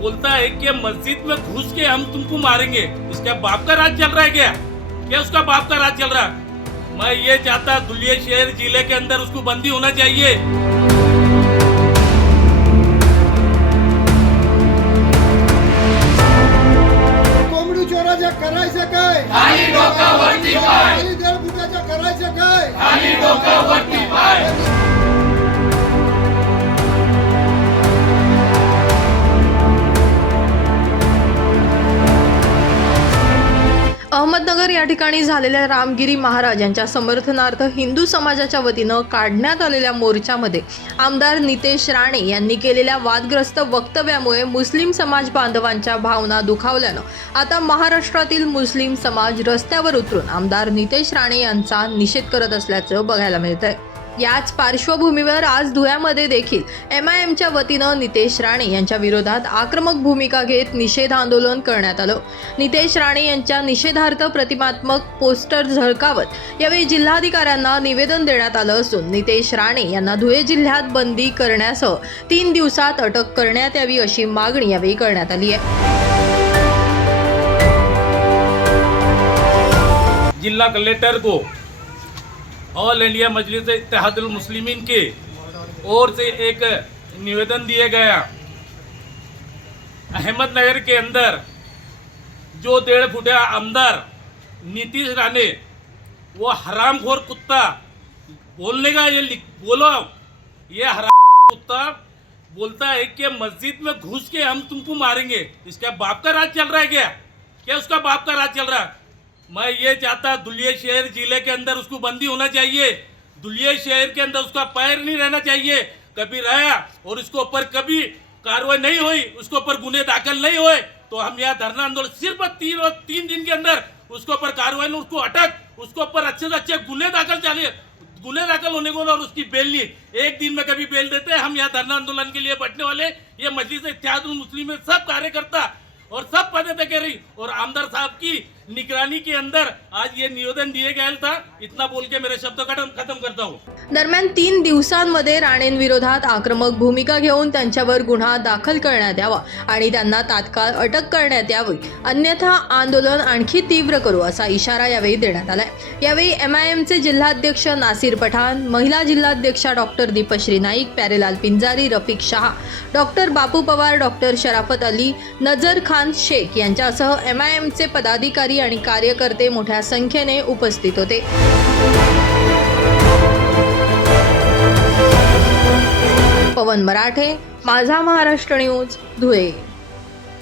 बोलता है कि मस्जिद में घुस के हम तुमको मारेंगे। इसका बाप का राज चल रहा है क्या? क्या उसका बाप का राज चल रहा है? मैं ये चाहता दुलिया शहर ज़िले के अंदर उसको बंदी होना चाहिए। करायचं काय खाली डोकावरती पाय खाली देळफुटाच्या करायचं काय खाली डोकावरती पाय अहमदनगर या ठिकाणी झालेल्या रामगिरी महाराज यांच्या समर्थनार्थ हिंदू समाजाच्या वतीनं काढण्यात आलेल्या मोर्चामध्ये आमदार नितेश राणे यांनी केलेल्या वादग्रस्त वक्तव्यामुळे मुस्लिम समाज बांधवांच्या भावना दुखावल्यानं आता महाराष्ट्रातील मुस्लिम समाज रस्त्यावर उतरून आमदार नितेश राणे यांचा निषेध करत असल्याचं बघायला मिळत आहे याच पार्श्वभूमीवर आज धुळ्यामध्ये देखील एम आय एमच्या वतीनं नितेश राणे यांच्या विरोधात आक्रमक भूमिका घेत निषेध आंदोलन करण्यात आलं. नितेश राणे यांच्या निषेधार्थ प्रतिमात्मक पोस्टर झळकावत यावेळी जिल्हाधिकाऱ्यांना निवेदन देण्यात आलं असून नितेश राणे यांना धुळे जिल्ह्यात बंदी करण्यासह तीन दिवसात अटक करण्यात यावी अशी मागणी यावेळी करण्यात आली आहे. जिला कलेक्टर को ऑल इंडिया मजलिस इत्तेहादुल मुस्लिमीन के ओर से एक निवेदन दिया गया। अहमदनगर के अंदर जो डेढ़ फुटिया आमदार नीतीश राणे, वो हरामखोर कुत्ता बोलने का ये बोलो। ये हराम कुत्ता बोलता है कि मस्जिद में घुस के हम तुमको मारेंगे। इसका बाप का राज चल रहा है क्या? क्या उसका बाप का राज चल रहा है? मैं ये चाहता दुलिया शहर ज़िले के अंदर उसको बंदी होना चाहिए। दुलिया शहर के अंदर उसका पैर नहीं रहना चाहिए। कभी रहा और उसके ऊपर कभी कार्रवाई नहीं हुई, उसके ऊपर गुने दाखिल नहीं हुए तो हम यहाँ धरना आंदोलन सिर्फ़ तीन और तीन दिन के अंदर उसके ऊपर कार्रवाई उसको अटक, उसके ऊपर अच्छे से अच्छे गुने दाखिल चले गुने दाखिल होने को और उसकी बेल नहीं। एक दिन में कभी बेल देते हैं हम यहाँ धरना आंदोलन के लिए बैठने वाले। ये मजलिस इत्यादुल मुस्लिम सब कार्यकर्ता और सब पदे तक रही, और आमदार साहब की निगरानी के अंदर आज ये निवेदन दिए गया था। इतना बोल के मेरे शब्द खत्म करता हूँ। दरम्यान तीन दिवसांमध्ये राणेंविरोधात आक्रमक भूमिका घेऊन त्यांच्यावर गुन्हा दाखल करण्यात यावा आणि त्यांना तात्काळ अटक करण्यात यावी. अन्यथा आंदोलन आणखी तीव्र करू असा इशारा यावेळी देण्यात आलाय. यावेळी एम आय एमचे जिल्हाध्यक्ष नासिर पठाण महिला जिल्हाध्यक्षा doctor Deepshree Naik Pyarelal Pinjari Rafiq Shah doctor Bapu Pawar doctor Sharafat Ali नजर खान शेख यांच्यासह एम आय एमचे पदाधिकारी आणि कार्यकर्ते मोठ्या संख्येने उपस्थित होते. पवन मराठे माझा महाराष्ट्र न्यूज धुळे.